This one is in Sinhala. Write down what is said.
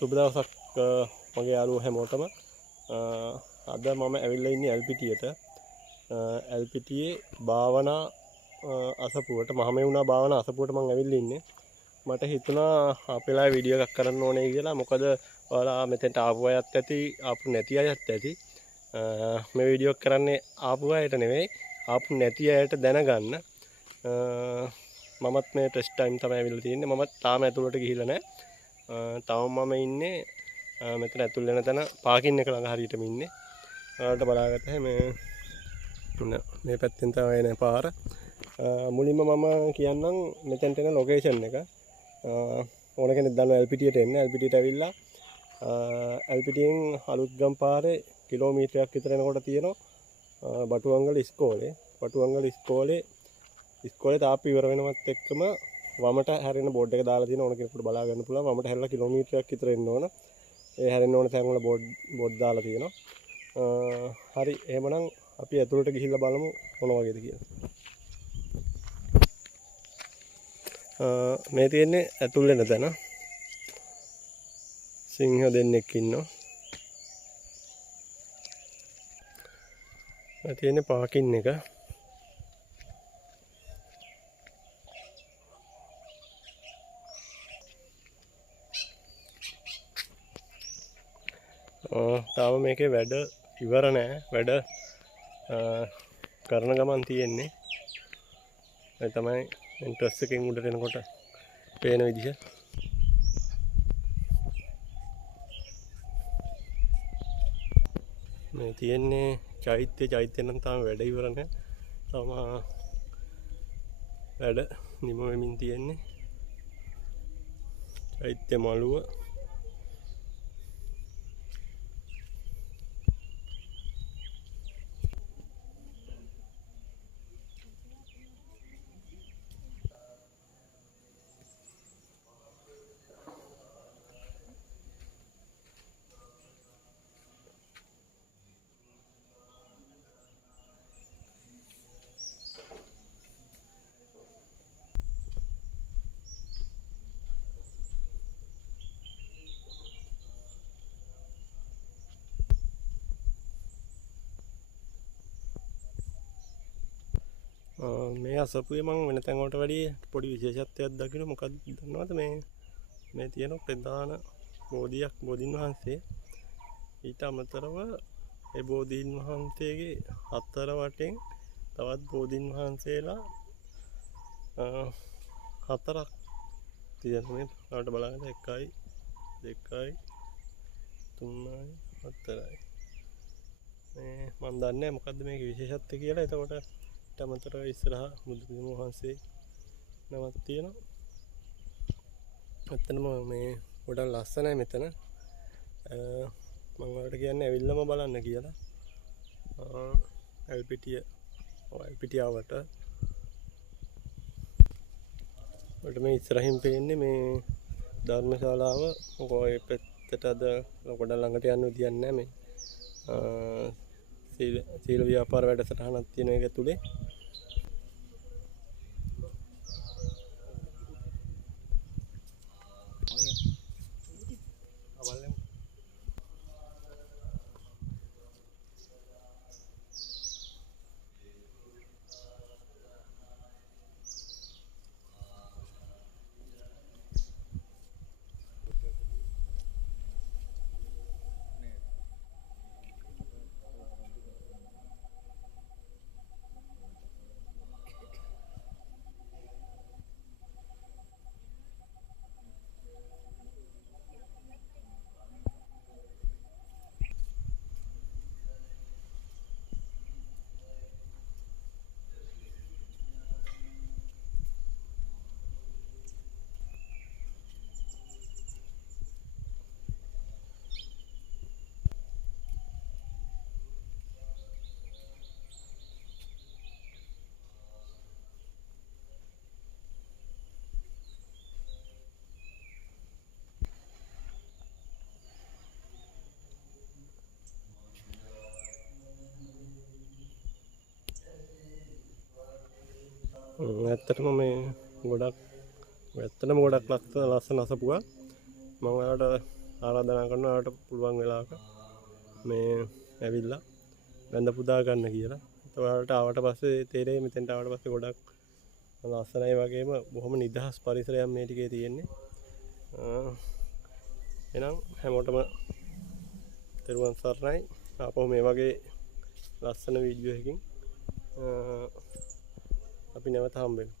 සුබ දවසක් මගේ යාළුවෝ හැමෝටම. අද මම ඇවිල්ලා ඉන්නේ ඇල්පිටියට. ඇල්පිටියේ භාවනා අසපුවට මහමෙවුනා භාවනා අසපුවට මම ඇවිල්ලා ඉන්නේ. මට හිතුණා අපේලා වීඩියෝ එකක් කරන්න ඕනේ කියලා. මොකද ඔයාලා මෙතෙන්ට ආපු අයත් ඇති, ආපු නැති අයත් ඇති. මේ වීඩියෝ එක කරන්නේ ආපු අයට නෙවෙයි, ආපු නැති අයට දැනගන්න. මමත් මේ ටෙස්ට් ටයිම් තමයි ඇවිල්ලා තියෙන්නේ. මමත් තාම ඇතුළට ගිහිල්ලා නැහැ. තවම මම ඉන්නේ මෙතන ඇතුල් වෙන තැන පාකින් එක ළඟ හරියටම ඉන්නේ. ඔයාලට බලාගත්තා මේ පැත්තෙන් තමයි එන පාර. මුලින්ම මම කියන්නම් මෙතෙන්ට එන ලොකේෂන් එක. ඕන කෙනෙක් දන්නවා ඇල්පිටියට එන්න. ඇල්පිටියට ඇවිල්ලා ඇල්පිටියෙන් අලුත්ගම් පාරේ කිලෝමීටරයක් විතර යනකොට තියෙනවා බටුවංගල ඉස්කෝලේ. බටුවංගල ඉස්කෝලේ තාප්ප ඉවර වෙනවත් එක්කම වමට හැරෙන බෝඩ් එක දාලා තියෙන ඕන කෙනෙකුට බලා ගන්න පුළුවන්. වමට හැරලා කිලෝමීටරයක් විතර එන්න ඕන. ඒ හැරෙන්න ඕන තැන් වල බෝඩ් දාලා තියෙනවා. හරි, එහෙමනම් අපි ඇතුළට ගිහිල්ලා බලමු මොන වගේද කියලා. මේ තියෙන්නේ ඇතුල් වෙන තැන. සිංහ දෙන්නෙක් ඉන්නවා. මේ තියෙන්නේ පාකින් එක. තාම මේකේ වැඩ ඉවර නෑ. වැඩ කරන ගමන් තියෙන්නේ. ඒ තමයි එන්ට්‍රස් එකෙන් උඩට එනකොට පේන විදිහ. මේ තියෙන්නේ චෛත්‍ය නම් තාම වැඩ ඉවර නෑ. තාම වැඩ නිම වෙමින් තියෙන්නේ. චෛත්‍ය මළුව. මේ අසපුවේ මම වෙන තැන් වලට වැඩිය පොඩි විශේෂත්වයක් දකින්න. මොකක්ද දන්නවද? මේ තියෙන ප්‍රධාන බෝධීන් වහන්සේ. ඊට අමතරව ඒ බෝධීන් වහන්සේගේ හතර වටෙන් තවත් බෝධීන් වහන්සේලා හතරක් තියෙනවා. මේ ඔයාලට බලන්න 1 2 3 4යි. මේ මම දන්නේ මොකද්ද මේකේ විශේෂත්වය කියලා. එතකොට අමතර ඉස්සරහා බුදුන් වහන්සේ නමක් තියෙනවා. ඇත්තටම මේ ගොඩක් ලස්සනයි මෙතන. මම ඔයාලට කියන්නේ ඇවිල්ලාම බලන්න කියලා. ඇල්පිටියාවට ඔයාලට මේ ඉස්සරහින් පේන්නේ මේ ධර්මශාලාව. ඔය පැත්තට අද ගොඩක් ළඟට යන්න විදියක් නැහැ. මේ සීල ව්‍යාපාර වැඩසටහනක් තියෙන එක ඇතුලේ. ඇත්තටම මේ ගොඩක් ලස්සන අසපුවක්. මම ඔයාලට ආරාධනා කරනවා ඔයාලට පුළුවන් වෙලාවක මේ ඇවිල්ලා වැඳ පුදා ගන්න කියලා. ඔයාලට ආවට පස්සේ තේරෙයි මෙතෙන්ට ආවට පස්සේ ගොඩක් ලස්සනයි වගේම බොහොම නිදහස් පරිසරයක් මේ ටිකේ තියෙන්නේ. එහෙනම් හැමෝටම තෙරුවන් සරණයි. ආපහු මේ වගේ ලස්සන වීඩියෝ එකකින් අපි නැවත හම්බ වෙමු.